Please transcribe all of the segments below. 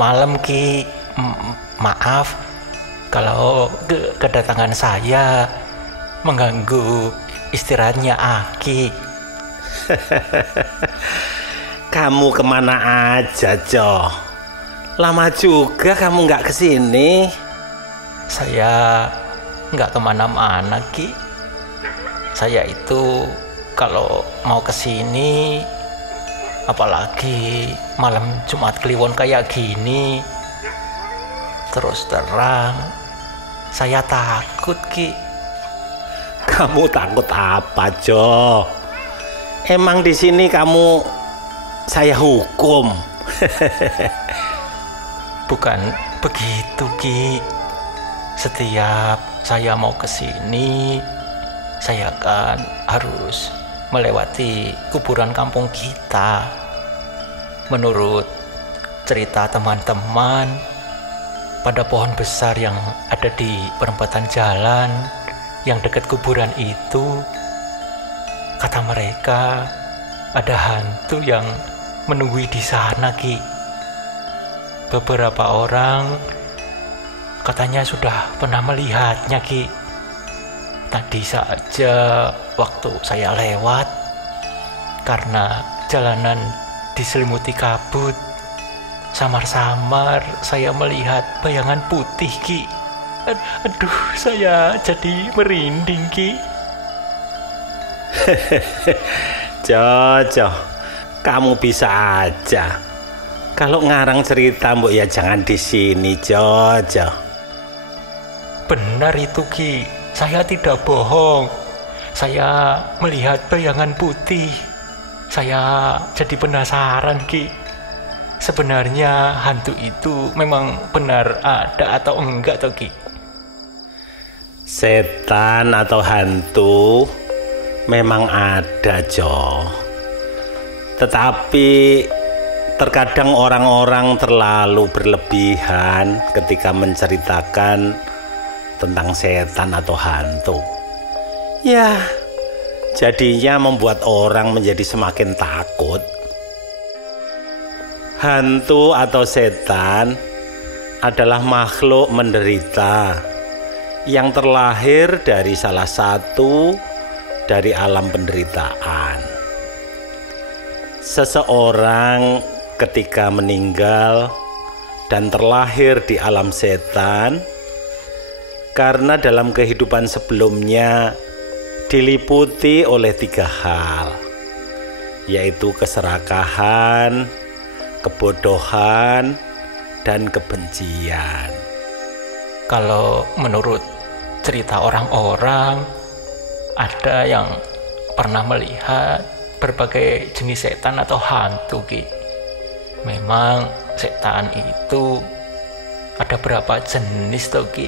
Malam Ki. Maaf kalau kedatangan saya mengganggu istirahatnya Aki. Kamu kemana aja, Jo? Lama juga kamu nggak kesini. Saya nggak kemana-mana, Ki. Saya itu kalau mau kesini, apalagi malam Jumat Kliwon kayak gini, terus terang saya takut, Ki. Kamu takut apa, Jo? Emang di sini kamu saya hukum? Bukan begitu, Ki. Setiap saya mau kesini, saya kan harus melewati kuburan kampung kita. Menurut cerita teman-teman, pada pohon besar yang ada di perempatan jalan yang dekat kuburan itu, kata mereka ada hantu yang menunggu di sana, Ki. Beberapa orang katanya sudah pernah melihatnya, Ki. Tadi saja waktu saya lewat, karena jalanan diselimuti kabut, samar-samar saya melihat bayangan putih, Ki. Aduh, saya jadi merinding, Ki. Jo, kamu bisa aja. Kalau ngarang cerita, mbok ya jangan di sini, Jo. Benar itu, Ki. Saya tidak bohong. Saya melihat bayangan putih. Saya jadi penasaran, Ki. Sebenarnya hantu itu memang benar ada atau enggak, toh, Ki? Setan atau hantu memang ada, Jo. Tetapi terkadang orang-orang terlalu berlebihan ketika menceritakan tentang setan atau hantu. Ya, jadinya membuat orang menjadi semakin takut. Hantu atau setan adalah makhluk menderita yang terlahir dari salah satu dari alam penderitaan. Seseorang ketika meninggal dan terlahir di alam setan, karena dalam kehidupan sebelumnya diliputi oleh 3 hal, yaitu keserakahan, kebodohan, dan kebencian. Kalau menurut cerita orang-orang, ada yang pernah melihat berbagai jenis setan atau hantu, Ki. Memang setan itu ada berapa jenis, toh, Ki?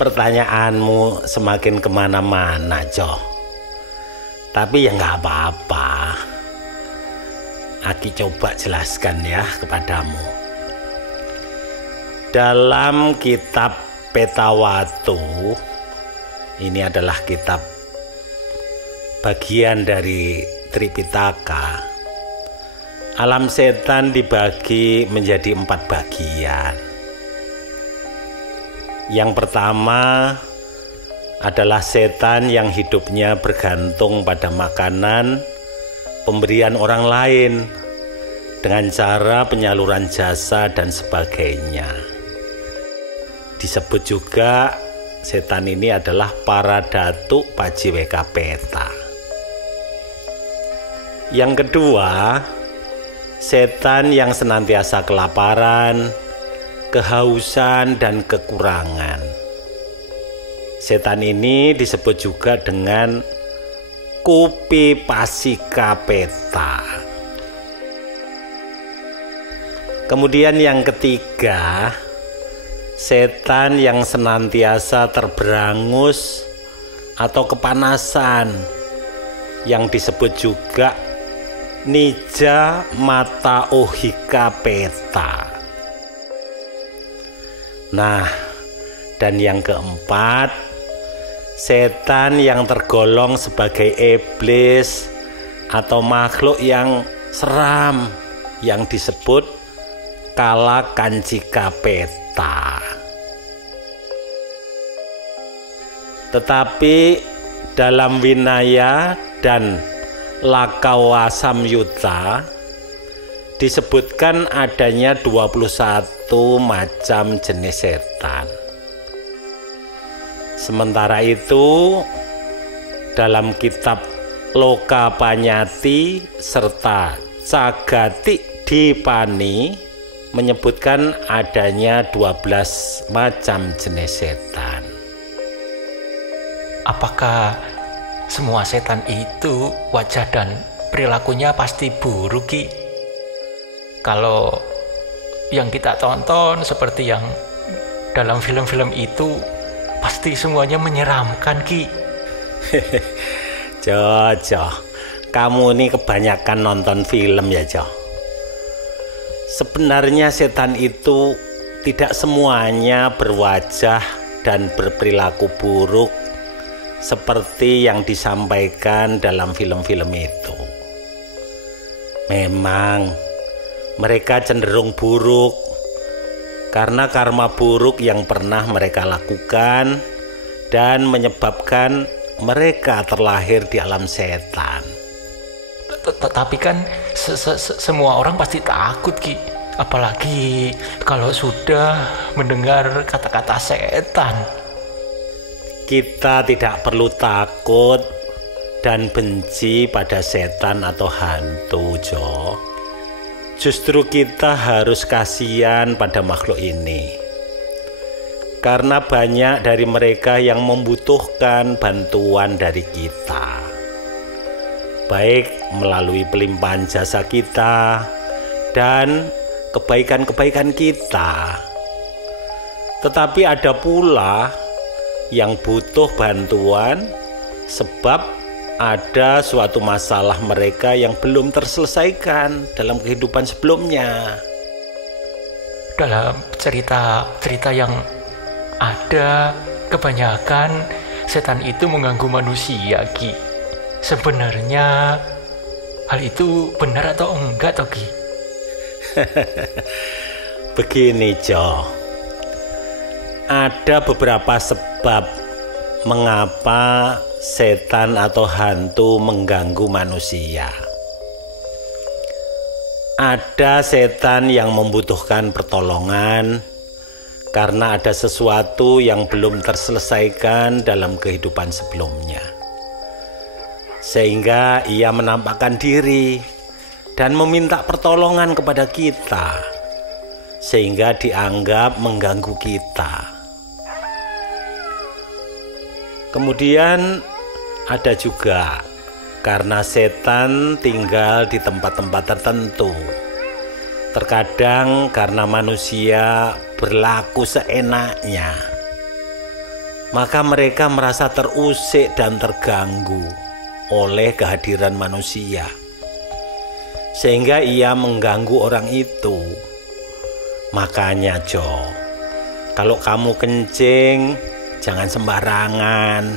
Pertanyaanmu semakin kemana-mana, Jo. Tapi ya nggak apa-apa. Aki coba jelaskan ya kepadamu. Dalam kitab Petawatu, ini adalah kitab bagian dari Tripitaka, alam setan dibagi menjadi 4 bagian. Yang pertama adalah setan yang hidupnya bergantung pada makanan pemberian orang lain dengan cara penyaluran jasa dan sebagainya. Disebut juga setan ini adalah para datuk pajiweka peta. Yang kedua, setan yang senantiasa kelaparan, kehausan, dan kekurangan. Setan ini disebut juga dengan Kupipasika peta. Kemudian yang ketiga, setan yang senantiasa terberangus atau kepanasan, yang disebut juga Nija Mata Ohika peta. Nah, dan yang keempat, setan yang tergolong sebagai iblis atau makhluk yang seram yang disebut Kala Kancikapeta. Tetapi dalam Winaya dan Lakawa Samyutta disebutkan adanya 21 macam jenis setan. Sementara itu dalam kitab Lokapanyati serta Cagati Dipani menyebutkan adanya 12 macam jenis setan. Apakah semua setan itu wajah dan perilakunya pasti buruk, Ki? Kalau yang kita tonton seperti yang dalam film-film itu, pasti semuanya menyeramkan, Ki. Jojo, kamu ini kebanyakan nonton film ya, Jo. Sebenarnya setan itu tidak semuanya berwajah dan berperilaku buruk seperti yang disampaikan dalam film-film itu. Memang mereka cenderung buruk karena karma buruk yang pernah mereka lakukan dan menyebabkan mereka terlahir di alam setan. Tapi kan semua orang pasti takut, Ki. Apalagi kalau sudah mendengar kata-kata setan. Kita tidak perlu takut dan benci pada setan atau hantu, Jo. Justru kita harus kasihan pada makhluk ini. Karena banyak dari mereka yang membutuhkan bantuan dari kita. Baik melalui pelimpahan jasa kita dan kebaikan-kebaikan kita. Tetapi ada pula yang butuh bantuan sebab ada suatu masalah mereka yang belum terselesaikan dalam kehidupan sebelumnya. Dalam cerita yang ada, kebanyakan setan itu mengganggu manusia, Ki. Sebenarnya hal itu benar atau enggak, toh, Ki? Begini, Jo. Ada beberapa sebab mengapa setan atau hantu mengganggu manusia. Ada setan yang membutuhkan pertolongan karena ada sesuatu yang belum terselesaikan dalam kehidupan sebelumnya. Sehingga ia menampakkan diri dan meminta pertolongan kepada kita, sehingga dianggap mengganggu kita. Kemudian ada juga karena setan tinggal di tempat-tempat tertentu. Terkadang karena manusia berlaku seenaknya, maka mereka merasa terusik dan terganggu oleh kehadiran manusia, sehingga ia mengganggu orang itu. Makanya, Jo, kalau kamu kencing jangan sembarangan,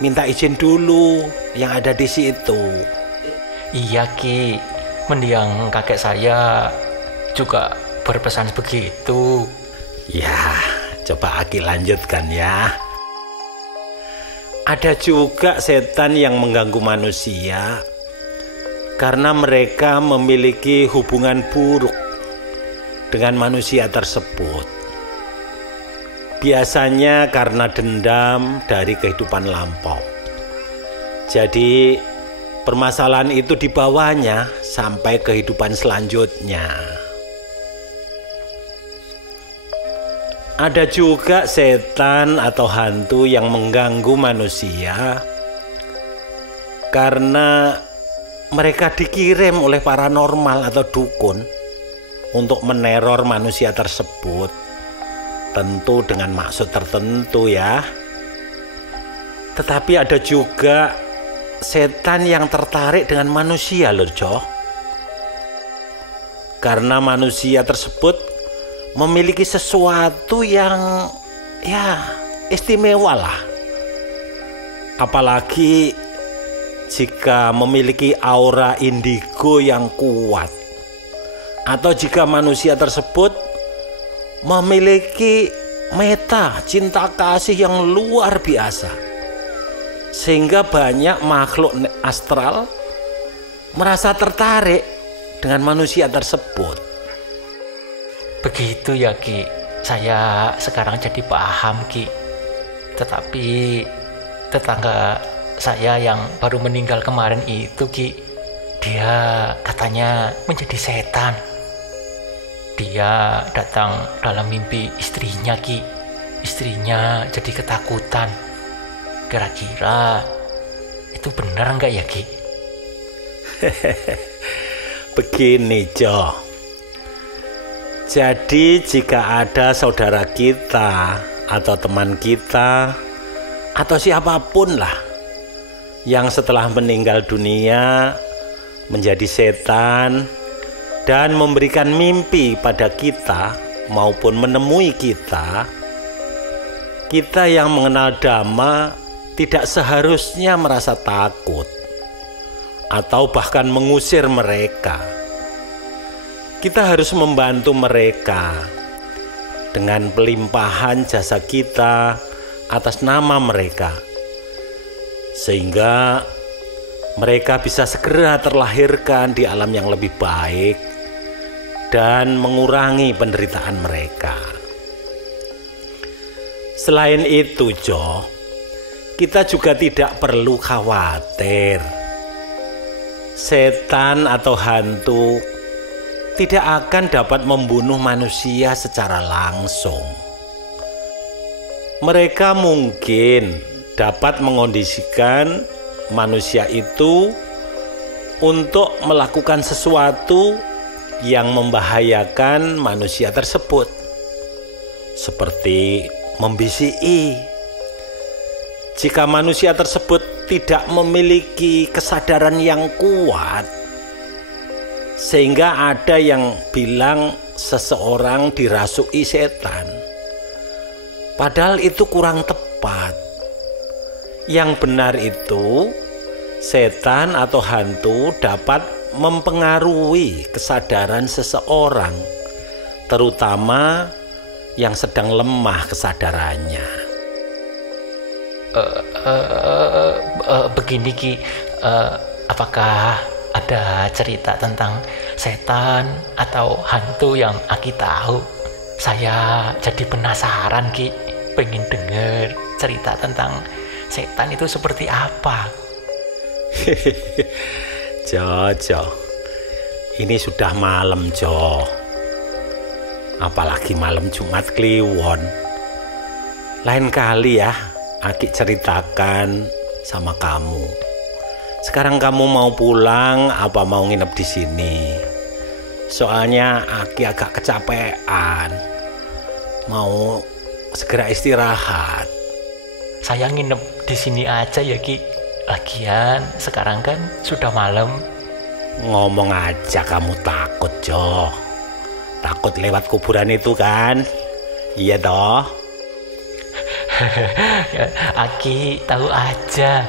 minta izin dulu yang ada di situ. Iya, Ki. Mendiang kakek saya juga berpesan begitu. Ya, coba Aki lanjutkan ya. Ada juga setan yang mengganggu manusia karena mereka memiliki hubungan buruk dengan manusia tersebut. Biasanya karena dendam dari kehidupan lampau. Jadi permasalahan itu dibawanya sampai kehidupan selanjutnya. Ada juga setan atau hantu yang mengganggu manusia karena mereka dikirim oleh paranormal atau dukun untuk meneror manusia tersebut. Tentu dengan maksud tertentu ya. Tetapi ada juga setan yang tertarik dengan manusia loh, Jo. Karena manusia tersebut memiliki sesuatu yang ya istimewa lah. Apalagi jika memiliki aura indigo yang kuat, atau jika manusia tersebut memiliki meta cinta kasih yang luar biasa, sehingga banyak makhluk astral merasa tertarik dengan manusia tersebut. Begitu ya Ki, saya sekarang jadi paham Ki. Tetapi tetangga saya yang baru meninggal kemarin itu Ki, dia katanya menjadi setan. Dia datang dalam mimpi istrinya Ki. Istrinya jadi ketakutan. Kira-kira itu benar enggak ya Ki? Begini Jo, jadi jika ada saudara kita atau teman kita atau siapapun lah yang setelah meninggal dunia menjadi setan dan memberikan mimpi pada kita maupun menemui kita yang mengenal Dhamma tidak seharusnya merasa takut atau bahkan mengusir mereka. Kita harus membantu mereka dengan pelimpahan jasa kita atas nama mereka, sehingga mereka bisa segera terlahirkan di alam yang lebih baik dan mengurangi penderitaan mereka. Selain itu, Jo, kita juga tidak perlu khawatir. Setan atau hantu tidak akan dapat membunuh manusia secara langsung. Mereka mungkin dapat mengondisikan manusia itu untuk melakukan sesuatu yang membahayakan manusia tersebut, seperti membisiki. Jika manusia tersebut tidak memiliki kesadaran yang kuat, sehingga ada yang bilang seseorang dirasuki setan, padahal itu kurang tepat. Yang benar itu, setan atau hantu dapat mempengaruhi kesadaran seseorang, terutama yang sedang lemah kesadarannya. Begini Ki, apakah ada cerita tentang setan atau hantu yang Aki tahu? Saya jadi penasaran Ki, pengen denger cerita tentang setan itu seperti apa. Jo, ini sudah malam Jo, apalagi malam Jumat Kliwon. Lain kali ya Aki ceritakan sama kamu. Sekarang kamu mau pulang apa mau nginep di sini? Soalnya Aki agak kecapean, mau segera istirahat. Saya nginep di sini aja ya Ki. Lagian sekarang kan sudah malam. Ngomong aja kamu takut Jo. Takut lewat kuburan itu kan? Iya toh? Aki tahu aja.